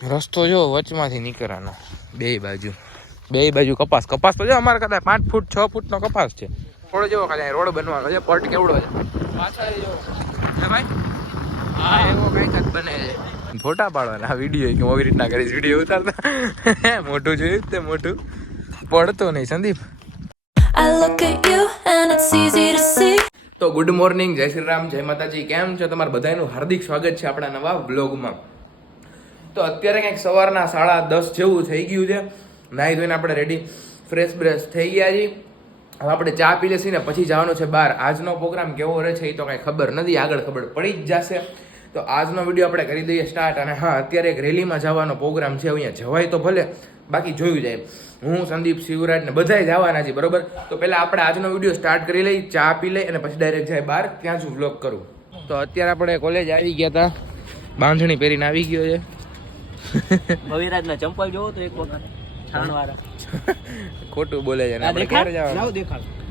રસ્તો જો વચમાંથી નીકળવાનો, બે બાજુ કપાસ તો જો અમારે કદાચ 5 ફૂટ 6 ફૂટનો કપાસ છે. થોડો જેવો ખાલી રોડ બનવાનો છે. પટ કેવડો છે પાછળ જો હે ભાઈ, હા એવો કંઈક જ બને છે. ફોટા પાડવાના વિડીયો કે આવી રીતના કરીશ વિડીયો ઉતારતા. મોટું જોયું તે મોટું પડતો નહીં સંદીપ. તો ગુડ મોર્નિંગ, જય શ્રી રામ, જય માતાજી. કેમ છે તમારા બધાનું હાર્દિક સ્વાગત છે આપણા નવા બ્લોગમાં. તો અત્યારે કંઈક સવારના 10:30 જેવું થઈ ગયું છે. નાહી ધોઈને આપણે રેડી ફ્રેશ બ્રેશ થઈ ગયા છીએ. હવે આપણે ચા પી લેશી ને પછી જવાનું છે બહાર. આજનો પ્રોગ્રામ કેવો રહે છે એ તો કાંઈ ખબર નથી, આગળ ખબર પડી જ જશે. તો આજનો વિડીયો આપણે કરી દઈએ સ્ટાર્ટ. અને હા, અત્યારે એક રેલીમાં જવાનો પ્રોગ્રામ છે. અહીંયા જવાય તો ભલે, બાકી જોયું જાય. હું, સંદીપ, શિવરાજ ને બધાય જવાના છે, બરોબર. તો પહેલાં આપણે આજનો વિડીયો સ્ટાર્ટ કરી લઈ, ચા પી લઈ અને પછી ડાયરેક્ટ જાય બહાર, ત્યાં જ વ્લોગ કરું. તો અત્યારે આપણે કોલેજ આવી ગયા હતા, બાંધણી પહેરીને આવી ગયો છે. ભવિરાજના ચંપલ જોવો તો એક વખત છાણવાળા. ખોટું બોલે છે ને આપણે ક્યારે જવાનું?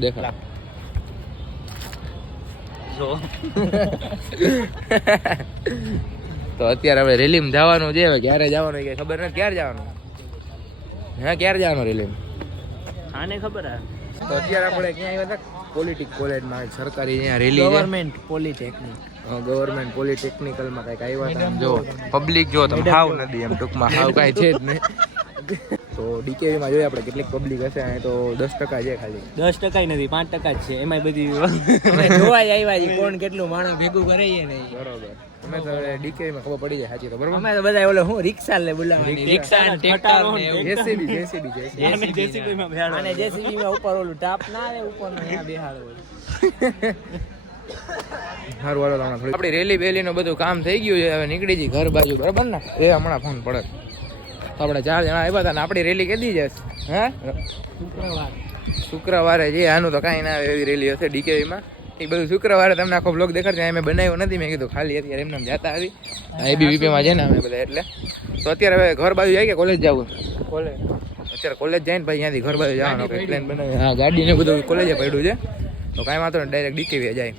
દેખાડ જો. તો અત્યારે આપણે રેલીમાં જવાનું છે. હવે ક્યારે જવાનું કઈ ખબર નથી. ક્યારે જવાનું? હા, ક્યારે જવાનું રેલીમાં? આને ખબર હે. તો અત્યારે આપણે ક્યાં આવ્યા હતા? પોલિટિક કોલેજમાં, સરકારી અહીંયા રેલી છે. Government polytechnic. ગવર્મેન્ટ પોલિટેકનિકલમાં કંઈક આવ્યા હતા. જો પબ્લિક જો તમે હાવ નથી, એમ ટૂંકમાં હાવ કાંઈ છે જ નહીં. તો ડીકેવીમાં જોઈએ આપણે કેટલીક પબ્લિક હશે. અહીં તો 10% છે ખાલી. 10% નથી, 5% જ છે. એમાં બધી અમે જોવા જ આવ્યા છીએ કોણ કેટલું માણસ ભેગું કરે છે ને. બરોબર. અમે તો ડીકેવીમાં ખબર પડી જાય સાચી તો, બરોબર. અમે તો બધા ઓલો હું રિક્ષા લે બોલાવવાની, રિક્ષા ને ટ્રેક્ટર ને જેસીબી માં બેહાડો. અને જેસીબી માં ઉપર ઓલું ટાપ ના આવે ઉપર નો અહીંયા બેહાડો. સારું વાળો આપણી રેલી નું બધું કામ થઈ ગયું છે. હવે નીકળી જઈ ઘર બાજુ, બરાબર ને? એ હમણાં ફોન પડે. તો આપણે 4 જણા આવ્યા હતા ને આપણી રેલી કેદી જશે? હે, શુક્રવારે છે. આનું તો કાંઈ ના આવે એવી રેલી હશે ડીકેવીમાં. એ બધું શુક્રવારે તમને આખો બ્લોગ દેખાડશે. અમે બનાવ્યો નથી, મેં કીધું ખાલી અત્યારે એમને જતા આવી. એબીવીપીમાં છે ને અમે બધા, એટલે. તો અત્યારે હવે ઘર બાજુ જાય કે કોલેજ જવું? કોલેજ. અત્યારે કોલેજ જાય ને પછી ત્યાંથી ઘર બાજુ જવાનો પ્લાન બનાવી. હા, ગાડીને બધું કોલેજે પડ્યું છે. તો કાંઈ વાંધો નહીં, ડાયરેક્ટ ડીકેવી જાય.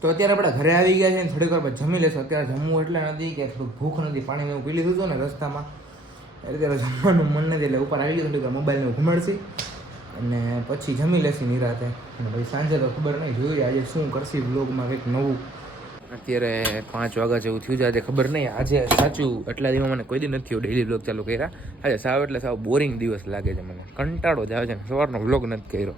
તો અત્યારે આપણે ઘરે આવી ગયા છે ને થોડીક વાર જમી લેશું. અત્યારે જમવું એટલે નથી કે થોડુંક ભૂખ નથી, પાણીને એવું પી લીધું હતું ને રસ્તામાં, અત્યારે જમવાનું મન નથી. એટલે ઉપર આવી ગયું, થોડીક વાર મોબાઈલને ઘુમાડશી અને પછી જમી લેશી નિરાતે. અને પછી સાંજે તો ખબર નહીં, જોઈએ આજે શું કરશી વ્લોગમાં કંઈક નવું. અત્યારે 5 વાગ્યા જેવું થયું છે. આજે ખબર નહીં, આજે સાચું એટલા દિવસમાં મને કોઈ દી નથી થયો ડેઈલી વ્લોગ ચાલુ કર્યા. આજે સાવ એટલે સાવ બોરિંગ દિવસ લાગે છે મને, કંટાળો જ આવે છે ને. સવારનો વ્લોગ નથી કર્યો.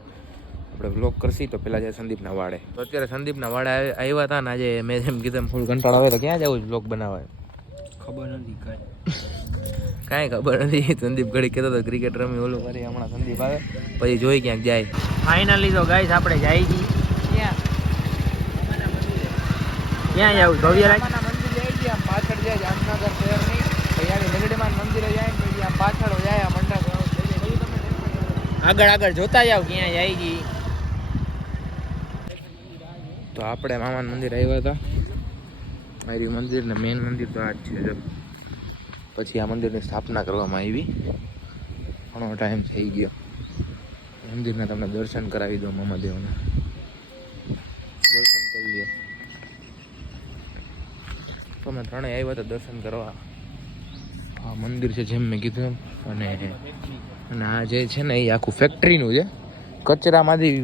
આપણે વ્લોગ કરશી તો પહેલાં જાય સંદીપના વાડે. તો અત્યારે સંદીપના વાડે આવ્યા હતા ને આજે મેં જેમ કીધું થોડું કંટાળો આવે તો ક્યાં જવું વ્લોગ બનાવવા? ખબર નથી કાંઈ ખબર નથી. સંદીપ ઘડી કહેતો હતો ક્રિકેટ રમી ઓલું કરી. હમણાં સંદીપ આવે પછી જોઈ ક્યાંક જાય. ફાઇનલી તો ગાઈસ આપણે જાય છીએ ક્યાં જવું? ભવ્યરાજ મંદિર જાય છે. આમ પાછળ જાય જામનગર શહેરની, પછી મેલડીમાં મંદિરે જાય ને પછી આમ પાછળ જાય મંડપ. આગળ જોતા જાવ ક્યાં જાય છે. તો આપણે મામાના મંદિર આવ્યા હતા. મારી મંદિર ને મેઇન મંદિર તો આ જ છે. પછી આ મંદિરની સ્થાપના કરવામાં આવી, ઘણો ટાઈમ થઈ ગયો. મંદિરના તમને દર્શન કરાવી દો. મામાદેવના દર્શન કરી લો. તો અમે ત્રણેય આવ્યા હતા દર્શન કરવા. આ મંદિર છે જેમ મેં કીધું એમ. અને આ જે છે ને એ આખું ફેક્ટરીનું છે. કચરામાંથી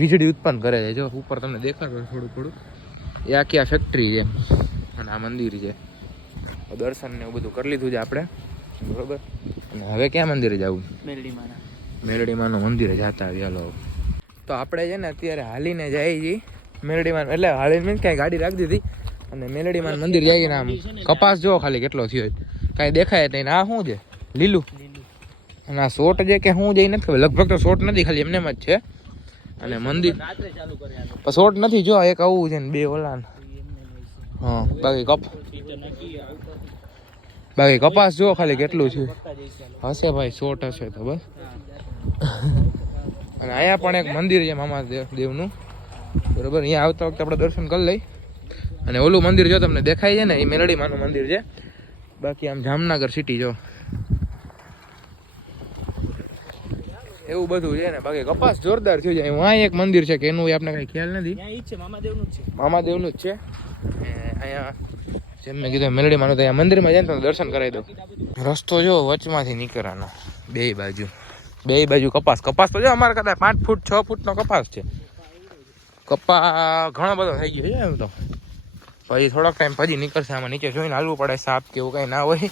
વીજળી ઉત્પન્ન કરે છે. જો ઉપર તમને દેખાડો થોડું એ આખી આ ફેક્ટરી છે. અને આ મંદિર છે. દર્શન ને એવું બધું કરી લીધું છે આપણે, બરોબર. અને હવે ક્યાં મંદિરે જવું? મેલડીમાનું મંદિરે જતા આવી. હાલો, તો આપણે છે ને અત્યારે હાલીને જાય છીએ મેલડીમાન. એટલે હાલીને મીન્સ કાંઈ ગાડી રાખી દીધી અને મેલડીમાન મંદિર જાય ને. આમ કપાસ જો ખાલી કેટલો થયો, કાંઈ દેખાય નહીં. આ શું છે? લીલું. અને આ શોટ જે કે શું જાય નથી ખબર. લગભગ તો શોટ નથી, ખાલી એમને જ છે. અને મંદિર પણ શોટ નથી. જો એક આવું છે ને 2 ઓલા. હા, બાકી કપાસ જો ખાલી કેટલું છે. હશે ભાઈ, શોટ હશે તો બસ. અને અહીંયા પણ એક મંદિર છે મામા દેવનું, બરોબર. અહીંયા આવતા વખતે આપણે દર્શન કરી લઈ. અને ઓલું મંદિર જો તમને દેખાય છે ને એ મેલડીમાનું મંદિર છે. બાકી આમ જામનગર સિટી જો એવું બધું છે ને. બાકી કપાસ જોરદાર થયું છે. અહીં એક મંદિર છે કે એનું આપણે કઈ ખ્યાલ નથી. મામાદેવનું જ છે. મામાદેવનું જ છે. અહીંયા જેમ મેં કીધું મેલડીમાં તો અહીંયા મંદિરમાં જાય ને તો દર્શન કરાવી દઉં. રસ્તો જો વચમાંથી નીકળવાનો, બે બાજુ કપાસ તો જો અમારે કદાચ 5 ફૂટ 6 ફૂટનો કપાસ છે. કપા ઘણો બધો થઈ ગયો છે એમ તો. પછી થોડોક ટાઈમ પછી નીકળશે. આમાં નીચે જોઈને હાલવું પડે, સાપ કે એવું કંઈ ના હોય.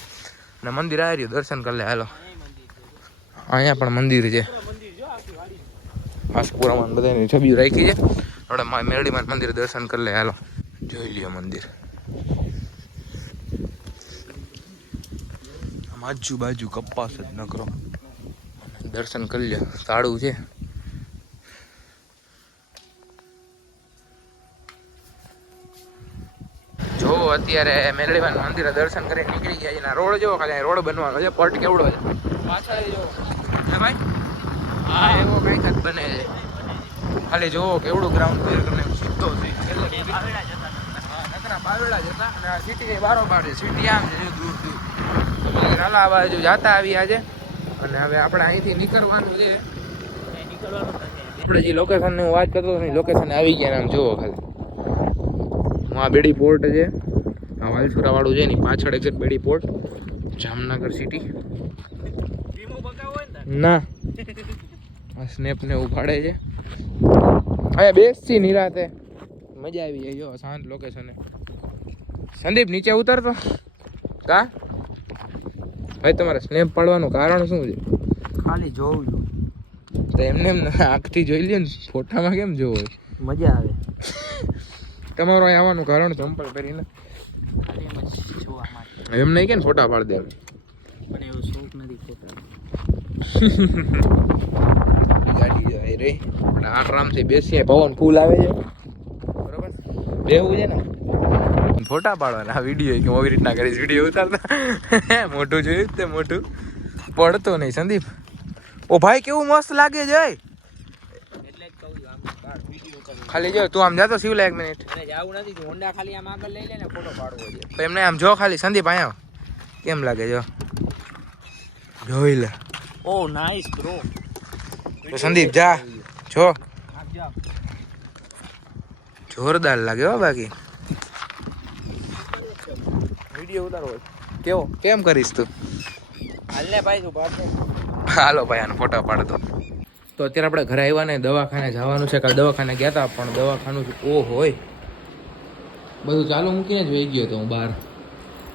અને મંદિર આવી રહ્યું, દર્શન કરી લે હાલો. અહીંયા પણ મંદિર છે, આસપુરામાં બધાની છબીઓ રાખી છે. આપણે મેરડીમાં મંદિર દર્શન કરી લે હાલો, જોઈ લ્યો મંદિર. આજુબાજુ કપાસ જ નકરો, દર્શન કરી લ્યો. તાળું છે. જો અત્યારે મેરડીમાં મંદિરે દર્શન કરીને નીકળી ગયા છે. રોડ જો ખાલી રોડ બનવાનો છે, પટ કેવડો છે પાછળ જો હે ભાઈ. હા એવો કંઈક જ બને છે. ખાલી જોવો કેવડું ગ્રાઉન્ડ ક્લિયર કરીને સીધો છે. બાવેડા જતા અને આ સિટી બારોબાર છે. સિટી આમ છે દૂર રાલા આ બાજુ જાતા આવી આજે. અને હવે આપણે અહીંથી નીકળવાનું છે. આપણે જે લોકેશનની હું વાત કરતો હતો લોકેશન આવી ગયા આમ જુઓ ખાલી. આ બેડી પોર્ટ છે, આ વાલસુરા વાળું છે એની પાછળ એક્ઝેક્ટ બેડી પોર્ટ, જામનગર સિટી. ના આ સ્નેપ ને ઉપાડે છે. હવે બેસતી નિરાતે મજા આવી જાય. જો શાંત લોકેશન. સંદીપ નીચે ઉતરતો કા ભાઈ, તમારે સ્નેપ પાડવાનું કારણ શું છે? ખાલી જોઉં છું. તો એમને એમ આંખથી જોઈ લે ને, ફોટામાં કેમ જોવો? મજા આવે. તમારું અહીં આવવાનું કારણ ચંપલ પહેરીને એમ નહીં કે ને ફોટા પાડી દે. પણ એવો શોખ નથી ફોટા. ગાડી જાય રે, આપણે આરામથી બેસીએ, પવન ફૂલ આવે છે બરોબર, બેવું છે ને ફોટા પાડવાના. આ વિડીયો કે આવી રીતના કરીશ, વિડીયો ઉતારતા મોટું જોયું તે મોટું પડતો નહીં. સંદીપ ઓ ભાઈ કેવું મસ્ત લાગે છે. ખાલી જો તું આમ જાતો શિવલા 1 મિનિટ જાવું નથી, હોન્ડા ખાલી આમ આગળ લઈ લે ને ફોટો પાડવો છે. એમને આમ જો ખાલી. સંદીપ અહીંયા કેમ લાગે જો, જોઈ લે. Oh nice bro. તો સંદીપ જા જો, જોરદાર લાગે હો. બાકી વિડીયો ઉતારવો કેવો કેમ કરીશ તું? હાલ ને ભાઈ તું પાડે. હાલો ભાઈ આનો ફોટો પાડતો. તો અત્યારે આપણે ઘરે આવ્યા ને દવાખાને જવાનું છે. કાલે દવાખાને ગયા હતા પણ દવાખાનું ઓ હોય બધું ચાલુ મૂકીને જ વહી ગયો હતો હું બહાર.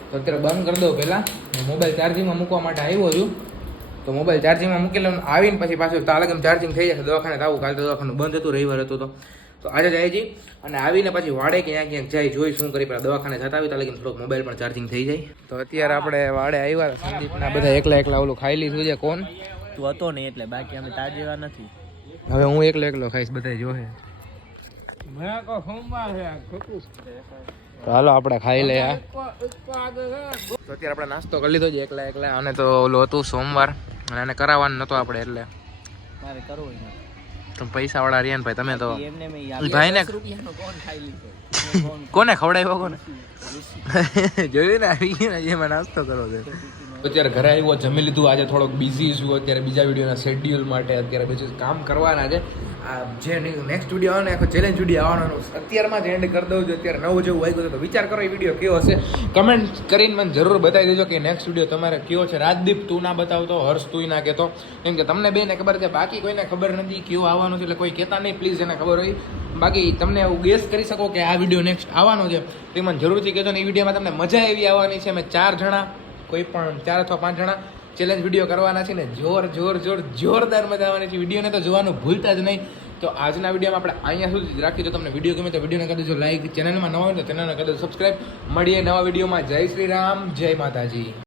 તો અત્યારે બંધ કરી દઉં પહેલાં. મોબાઈલ ચાર્જિંગમાં મૂકવા માટે આવ્યો છું. તો મોબાઈલ ચાર્જિંગમાં મૂકી લઉં, આવીને પછી પાછું તાલગમ ચાર્જિંગ થઈ જશે. દવાખાને આવું, કાલે તો દવાખાનું બંધ હતું, રવિવાર હતો. તો આજે જાય જઈ અને આવીને પછી વાડે ક્યાંક જાય, જોઈ શું કરી પેલા દવાખાને જતા આવી તાલગમ થોડોક મોબાઈલ પણ ચાર્જિંગ થઈ જાય. તો અત્યારે આપણે વાડે આવ્યા. સંદીપના બધા એકલા ઓલું ખાઈ લીધું છે. કોણ તું હતો નહીં એટલે, બાકી અમે તાર જેવા નથી. હવે હું એકલો ખાઈશ, બધા જોહે. તો હાલો આપણે ખાઈ લઈએ. તો અત્યારે આપણે નાસ્તો કરી લીધો છે એકલા. અને તો ઓલું હતું સોમવાર અને એને કરાવવાનું નહોતું આપણે, એટલે મારે કરવો તમે પૈસા વાળા રહ્યા ને ભાઈ. તમે તો એમને ભાઈ ને કોણ ખાઈ લીધો, કોને ખવડાવ્યો કોને જોયું ને, આવી ગયું ને જેમાં નાસ્તો કરો છે. અત્યારે ઘરે આવ્યો, જમી લીધું. આજે થોડોક બિઝી છું અત્યારે બીજા વિડીયોના શેડ્યુલ માટે. અત્યારે બીજું કામ કરવાના છે. આ જે નેક્સ્ટ વિડીયો આવે ને આખો ચેલેન્જ વિડીયો આવવાનો અત્યારમાં જ એન્ડ કરી દઉં છું. અત્યારે 9 જેવું વાગ્યું છે. તો વિચાર કરો એ વિડીયો કેવો હશે, કમેન્ટ કરીને મને જરૂર બતાવી દેજો કે નેક્સ્ટ વિડીયો તમારે કેવો છે. રાજદીપ તું ના બતાવતો, હર્ષ તું ના કહેતો, કેમ કે તમને બેને ખબર છે, બાકી કોઈને ખબર નથી કેવો આવવાનો છે. એટલે કોઈ કહેતા નહીં પ્લીઝ, એને ખબર હોય. બાકી તમને એવું ગેસ કરી શકો કે આ વિડીયો નેક્સ્ટ આવવાનો છે તો મને જરૂરથી કહેજો. ને એ વિડીયોમાં તમને મજા એવી આવવાની છે. અમે 4 જણા, કોઈ પણ 4 અથવા 5 જણા ચેલેન્જ વિડીયો કરવાના છે ને જોરદાર મજા આવવાની છે. વિડીયોને તો જોવાનું ભૂલતા જ નહીં. તો આજના વિડીયોમાં આપણે અહીંયા સુધી જ રાખીએ. જો તમને વિડીયો ગમે તો વિડીયોને કરી દેજો લાઈક, ચેનલમાં નવા હોય તો ચેનલને કરી દેજો સબસ્ક્રાઈબ. મળીએ નવા વિડીયોમાં. જય શ્રી રામ, જય માતાજી.